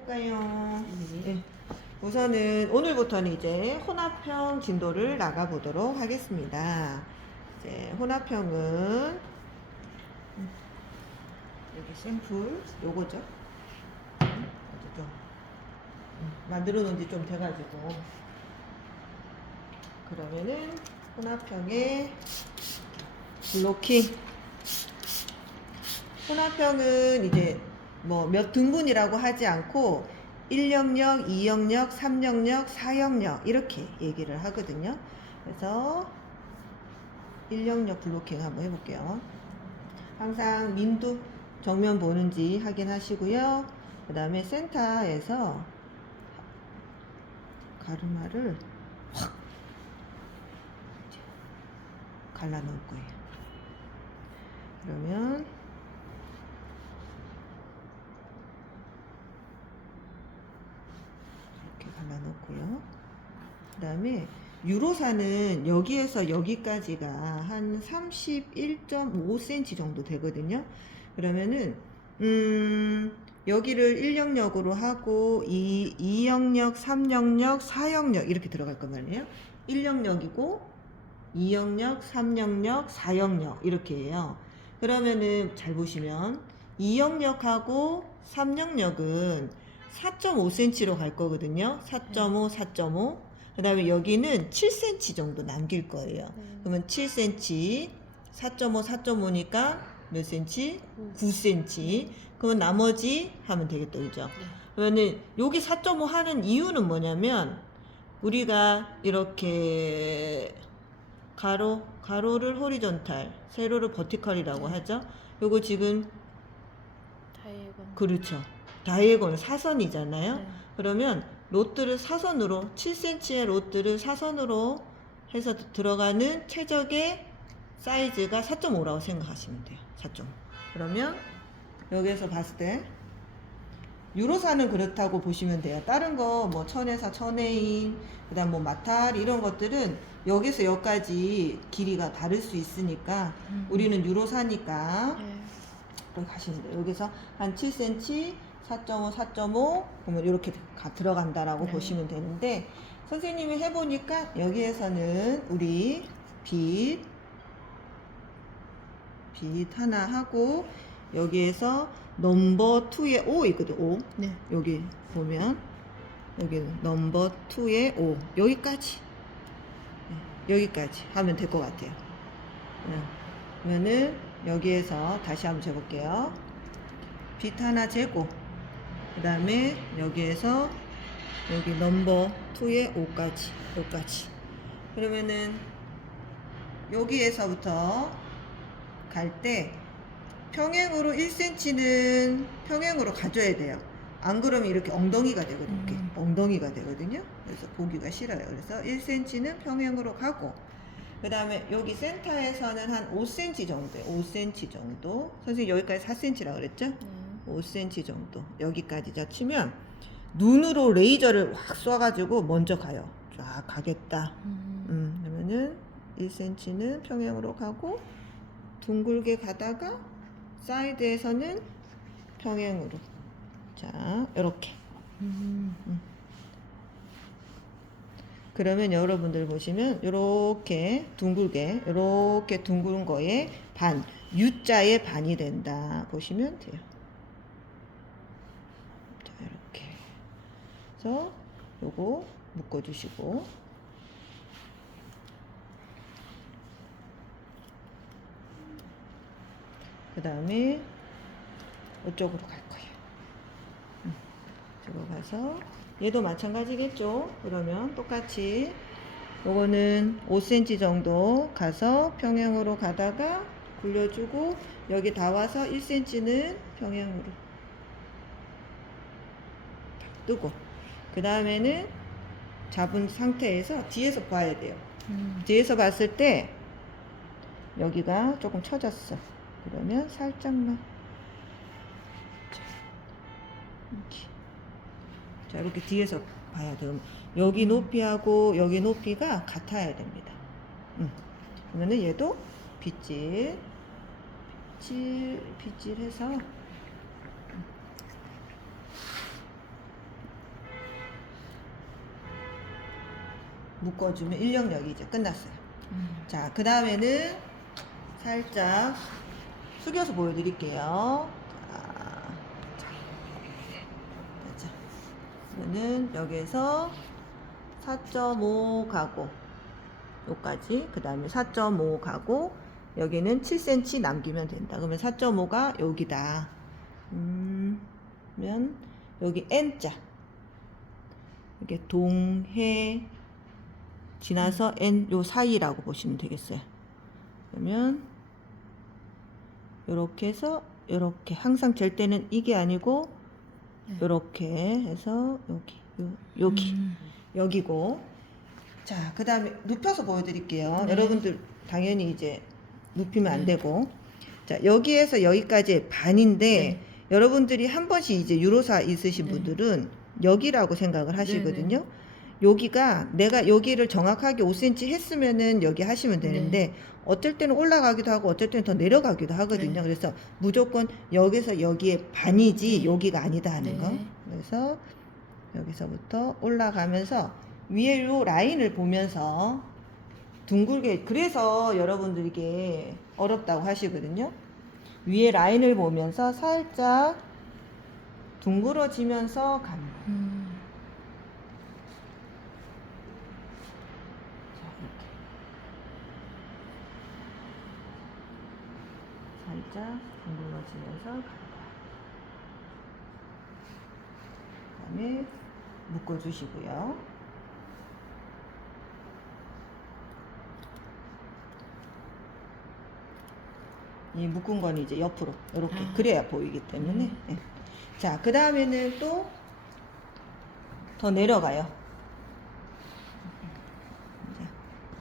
볼까요? 네. 네. 우선은 오늘부터는 이제 혼합형 진도를 나가 보도록 하겠습니다. 이제 혼합형은 음, 여기 샘플 요거죠. 음, 어디죠? 음, 만들어 놓은 지 좀 돼가지고 그러면은 혼합형의 블로킹 혼합형은 이제 뭐 몇 등분이라고 하지 않고 1영역, 2영역, 3영역, 4영역 이렇게 얘기를 하거든요. 그래서 1영역 블로킹 한번 해볼게요. 항상 민두 정면 보는지 확인하시고요. 그 다음에 센터에서 가르마를 확 갈라 놓을 거예요. 그러면 이렇게 갈라놓고요. 그 다음에 유로사는 여기에서 여기까지가 한 31.5cm 정도 되거든요. 그러면은 음 여기를 1영역으로 하고 2, 2영역, 3영역, 4영역 이렇게 들어갈 거 말이에요. 1영역이고 2영역, 3영역, 4영역 이렇게 해요. 그러면은 잘 보시면 2영역하고 3영역은 4.5cm로 갈 거거든요. 4.5, 4.5. 그 다음에 여기는 7cm 정도 남길 거예요. 그러면 7cm, 4.5, 4.5니까 몇 cm? 9cm. 그러면 나머지 하면 되겠다, 그죠? 그러면은 여기 4.5 하는 이유는 뭐냐면 우리가 이렇게 가로, 가로를 호리존탈, 세로를 버티컬이라고 하죠. 요거 지금 다이애곤. 그렇죠. 다이애곤 사선이잖아요. 네. 그러면 로트를 사선으로 7cm의 로트를 사선으로 해서 들어가는 최적의 사이즈가 4.5라고 생각하시면 돼요. 4.5. 그러면 여기에서 봤을 때 유로사는 그렇다고 보시면 돼요. 다른 거 뭐 천에사, 천에인, 그다음 뭐 마탈 이런 것들은 여기서 여기까지 길이가 다를 수 있으니까 음. 우리는 유로사니까 네. 돼요. 여기서 한 7cm, 4.5, 4.5 보면 이렇게 가, 들어간다라고 네. 보시면 되는데 선생님이 해보니까 여기에서는 우리 빛, 빛 하나 하고 여기에서 넘버 2의 5 있거든 5 네. 여기 보면 여기 넘버 2의 5 여기까지 네, 여기까지 하면 될 것 같아요. 네. 그러면은 여기에서 다시 한번 재볼게요. 빛 하나 재고 그 다음에 여기에서 여기 넘버 2의 5까지 5까지 그러면은 여기에서부터 갈 때 평행으로 1cm는 평행으로 가져야 돼요. 안 그러면 이렇게 엉덩이가 되거든요. 이렇게 음. 엉덩이가 되거든요. 그래서 보기가 싫어요. 그래서 1cm는 평행으로 가고 그 다음에 여기 센터에서는 한 5cm 정도, 5cm 정도. 선생님 여기까지 4cm라 그랬죠? 네. 5cm 정도. 여기까지 자 치면 눈으로 레이저를 확 쏴가지고 먼저 가요. 쫙 가겠다. 음. 음, 그러면은 1cm는 평행으로 가고 둥글게 가다가 사이드에서는 평행으로. 자, 이렇게. 음. 그러면 여러분들 보시면 이렇게 둥글게 이렇게 둥근 거에 반 U자의 반이 된다 보시면 돼요. 자 이렇게 그래서 요거 묶어주시고 그 다음에 이쪽으로 갈 거예요. 음, 이쪽으로 가서 얘도 마찬가지겠죠. 그러면 똑같이 요거는 5cm 정도 가서 평행으로 가다가 굴려주고 여기 다 와서 1cm는 평행으로 딱 뜨고 그 다음에는 잡은 상태에서 뒤에서 봐야 돼요. 음. 뒤에서 봤을 때 여기가 조금 처졌어. 그러면 살짝만 자, 이렇게 자 이렇게 뒤에서 봐야 돼요. 여기 높이하고 여기 높이가 같아야 됩니다. 음. 그러면은 얘도 빗질 빗질 빗질해서 묶어주면 1영역이 이제 끝났어요. 음. 자, 그 다음에는 살짝 숙여서 보여드릴게요. 자, 자, 자. 그러면은 여기에서 4.5 가고, 요까지. 그 다음에 4.5 가고, 여기는 7cm 남기면 된다. 그러면 4.5가 여기다. 음, 면 여기 N자. 이게 동해 지나서 N 요 사이라고 보시면 되겠어요. 그러면 요렇게 해서 요렇게 항상 잴 때는 이게 아니고 네. 요렇게 해서 여기 요, 여기 음. 여기고 자 그 다음에 눕혀서 보여드릴게요 네. 여러분들 당연히 이제 눕히면 안 네. 되고 자 여기에서 여기까지 반인데 네. 여러분들이 한 번씩 이제 유로사 있으신 네. 분들은 여기라고 생각을 하시거든요 여기가 내가 여기를 정확하게 5cm 했으면은 여기 하시면 되는데 어떨 때는 올라가기도 하고 어떨 때는 더 내려가기도 하거든요 네. 그래서 무조건 여기서 여기에 반이지 네. 여기가 아니다 하는 네. 거 그래서 여기서부터 올라가면서 위에 요 라인을 보면서 둥글게 그래서 여러분들 이게 어렵다고 하시거든요. 위에 라인을 보면서 살짝 둥그러지면서 갑니다. 음. 자, 이렇게. 살짝 둥그러지면서 간다. 그 다음에 묶어주시고요. 이 묶은 건 이제 옆으로 이렇게 아. 그래야 보이기 때문에. 음. 예. 자, 그 다음에는 또 더 내려가요. 자,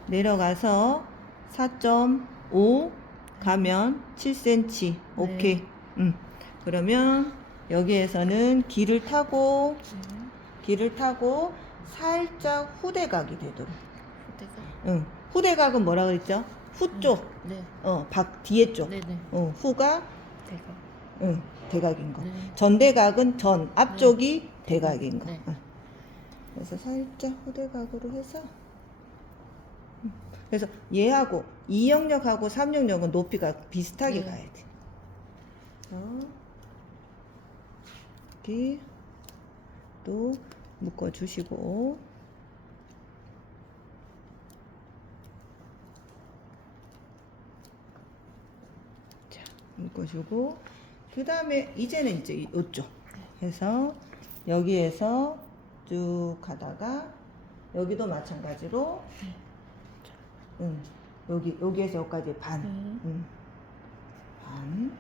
내려가서 4.5 가면 7cm. 오케이. 음. 그러면 여기에서는 길을 타고 음. 길을 타고 살짝 후대각이 되도록. 그때가 응. 후대각은 뭐라 그랬죠? 후 쪽. 네. 어, 박 뒤에 쪽. 네네. 어, 후가 대가. 응, 대각인 거. 네. 전대각은 전 앞쪽이 대각인 거. 네. 응. 그래서 살짝 후대각으로 해서 음. 그래서 얘하고 2영역하고 3영역은 높이가 비슷하게 네. 가야 돼. 그래서 여기 또 묶어 주시고 자, 묶어 주고 그 다음에 이제는 이제 이쪽 해서 여기에서 쭉 가다가 여기도 마찬가지로 응, 여기 여기에서 여기까지 반, 네. 응, 반.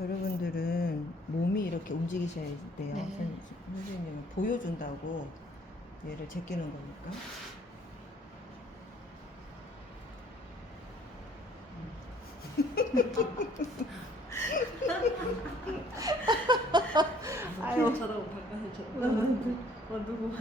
여러분들은 몸이 이렇게 움직이셔야 돼요. 네. 선- 선생님은 보여준다고 얘를 제끼는 거니까. 아유. 저라고 바꿔서 어 누구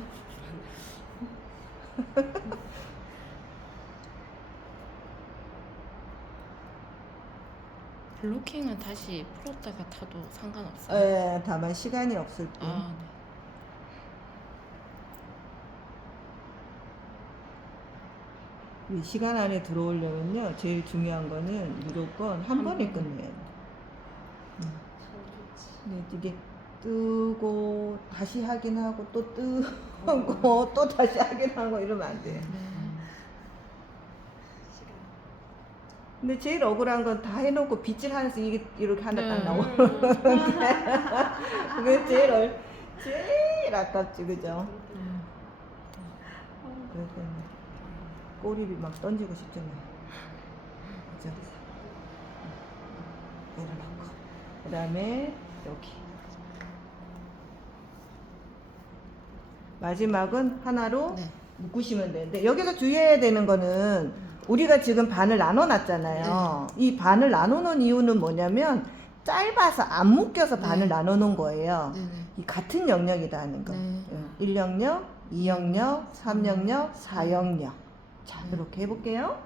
블로킹은 다시 풀었다가 타도 상관없어요. 에, 다만 시간이 없을 뿐. 아, 네. 이 시간 안에 들어오려면요, 제일 중요한 거는 무조건 한한 번에 번. 끝내야 돼. 음. 좋지. 근데 이게 뜨고 다시 확인하고 또 뜨고 또 다시 확인하고 이러면 안 돼. 네. 근데 제일 억울한 건 다 해놓고 빗질 하면서 이게 이렇게 하나 딱 네. 나오고 그게 제일 얼, 제일 아깝지 그죠? 음. 그래서 꼬리를 막 던지고 싶잖아요. 그죠? 내려놓고 그 다음에 여기 마지막은 하나로 네. 묶으시면 되는데 여기서 주의해야 되는 거는 우리가 지금 반을 나눠 놨잖아요. 이 반을 나눠 놓은 이유는 뭐냐면 짧아서 안 묶여서 반을 네. 나눠 놓은 거예요. 네네. 이 같은 영역이다 하는 거. 네. 1영역, 2영역, 3영역, 4영역. 자, 이렇게 해볼게요.